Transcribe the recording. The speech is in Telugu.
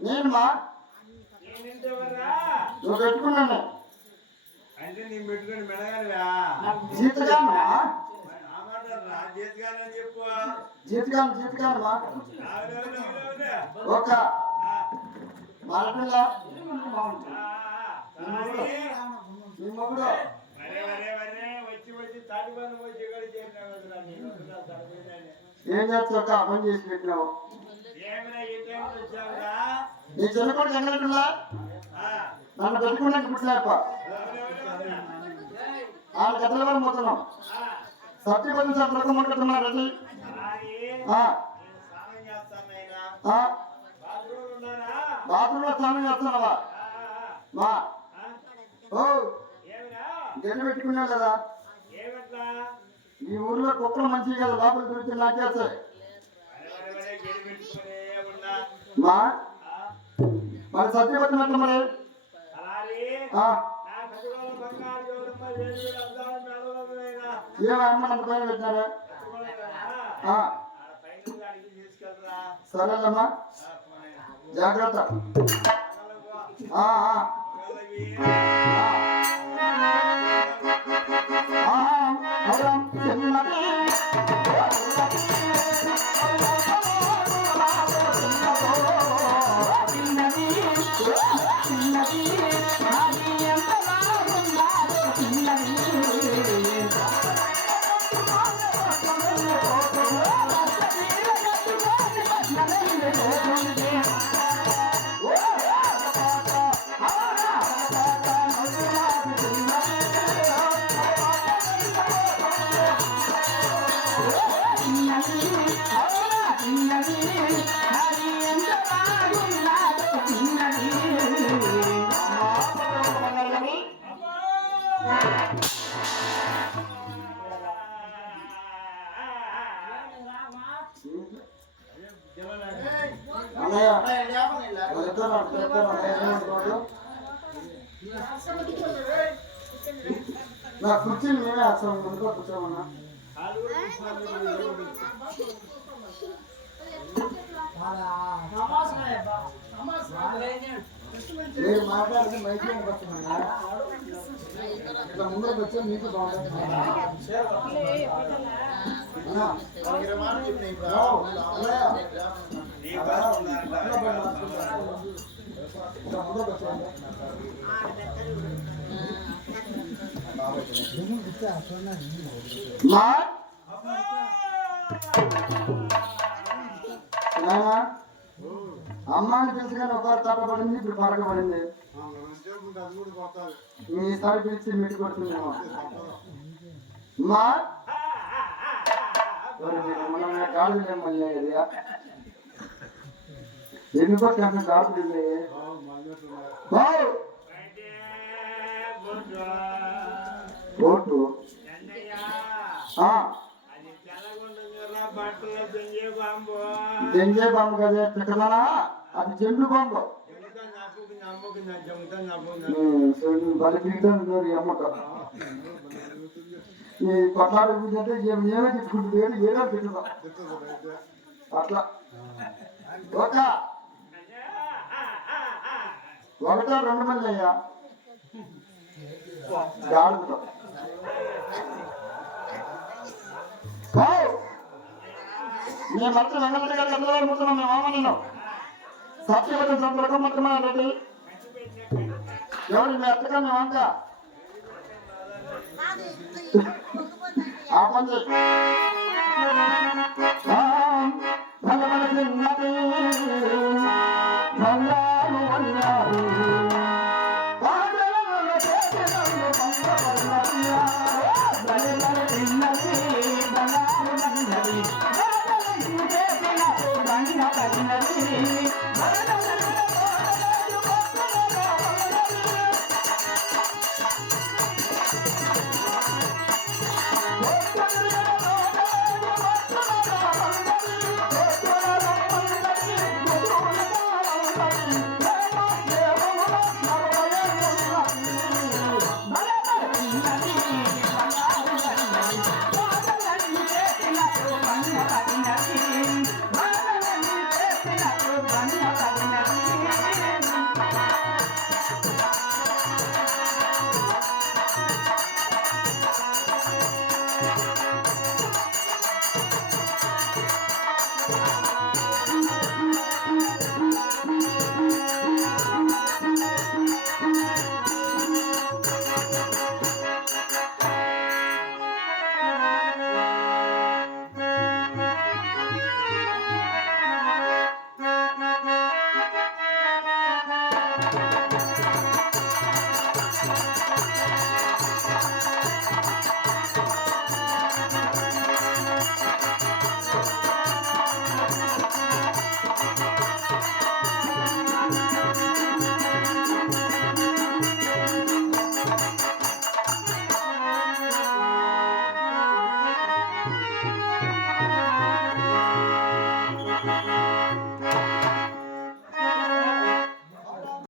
నేనుమా నువ్వు పెట్టుకున్నాను అంటే నేను పెట్టుకుని మెడగానివా జీతగానమా జీతగానని చెప్పు జీతగానమా ఒక మరపిల్ల నీ మొగుడు వచ్చి తాటిపని వచ్చి ఏం చేస్తావు అమలు చేసి పెట్టినావు నీ చిన్నకోటి ఎక్కడున్నా నన్ను పెట్టుకున్నాక పుట్టలేప ఆయన గద్దల వారు పోతున్నాం సత్యపతి సార్ మొదలుపెట్టున్నారండి బాత్రూంలో స్నానం చేస్తున్నావా మా ఓ గెడ్డ పెట్టుకున్నా కదా ఈ ఊర్లో కుక్కలు మంచివి కదా లోపల తిరిగి నాకేస్తాయి మా మరి సత్యపట్టినట్లు మరి ఏమమ్మా అంత పైన పెట్టినారా సరేనమ్మా జాగ్రత్త నా కుర్చీని నేనే అసలు ముందుగా కూర్చోమన్నా నేను మాట్లాడితే మైకి వస్తున్నా ఇట్లా ముందుకు వచ్చే మీకు బాగుంటుంది అమ్మాయిని పిలిచి కానీ ఒకసారి తప్పబడింది ఇప్పుడు పడకబడింది ఈసారి పిలిచి మిట్టి కొడుతుందేమో మా మనం గాడు మళ్ళీ ఎందుకో అన్న గాడు ఓటు బట్టలు దెంగే బాంబు కదే తిక్కదనా అది చెండు బాంబు బలి పీఠం అమ్మక ఈ కొట్లాడు అంటే ఏమే తిట్టుకుంటుంది ఏదో తిట్టుదా అట్లా ఒకటో 2 మంది అయ్యా గాడుతో నేను భర్త వెంకటరెడ్డి గారికి అందరూ కూర్చున్నాం మేము ఆమన్నాం సత్యవతి సంతకం మాత్రమే రెడ్డి ఎవరు మీ అత్తగా మేము అంక ఆ పని